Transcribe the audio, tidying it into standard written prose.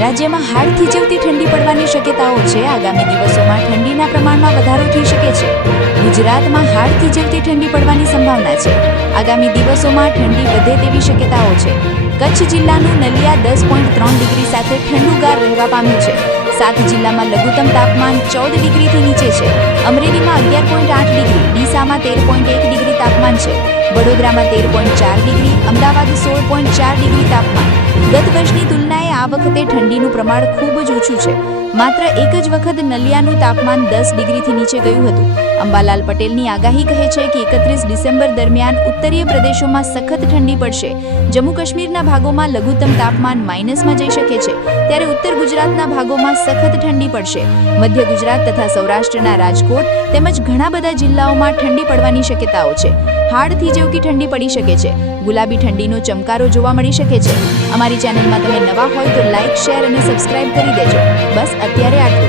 રાજ્યમાં હાડ થીજવતી ઠંડી પડવાની શક્યતાઓ છે। આગામી દિવસોમાં ઠંડીના પ્રમાણમાં વધારો થઈ શકે છે। ગુજરાતમાં હાડ થીજવતી ઠંડી પડવાની સંભાવના છે। આગામી દિવસોમાં ઠંડી વધે તેવી શક્યતાઓ છે। કચ્છ જિલ્લાનું નલિયા 10.3 ડિગ્રી સાથે ઠંડુગાર રહેવા પામ્યું છે। 7 જિલ્લામાં લઘુત્તમ તાપમાન 14 ડિગ્રીથી નીચે છે। અમરેલીમાં 11.8 ડિગ્રી, ડીસામાં 13.1 ડિગ્રી તાપમાન છે। વડોદરામાં 13.4 ડિગ્રી, અમદાવાદ 16.4 ડિગ્રી તાપમાન। ગત વર્ષની તુલનાએ આ વખતે ઠંડીનું પ્રમાણ ખૂબ જ ઓછું છે। માત્ર એક જ વખત નલિયાનું તાપમાન 10 ડિગ્રીથી નીચે ગયું હતું। અંબાલાલ પટેલની આગાહી કહે છે કે 31 ડિસેમ્બર દરમિયાન ઉત્તરીય પ્રદેશોમાં સખત ઠંડી પડશે। જમ્મુ કાશ્મીરના ભાગોમાં લઘુત્તમ તાપમાન માઇનસમાં જઈ શકે છે, ત્યારે ઉત્તર ગુજરાતના ભાગોમાં સખત ઠંડી પડશે। મધ્ય ગુજરાત તથા સૌરાષ્ટ્રના રાજકોટ તેમજ ઘણા બધા જિલ્લાઓમાં ઠંડી પડવાની શક્યતાઓ છે। હાડ થીજવતી ઠંડી પડી શકે છે। ગુલાબી ઠંડીનો ચમકારો જોવા મળી શકે છે। અમારી ચેનલમાં તમે નવા હોય તો લાઇક, શેર અને સબસ્ક્રાઇબ કરી દેજો। બસ અત્યારે આટલું।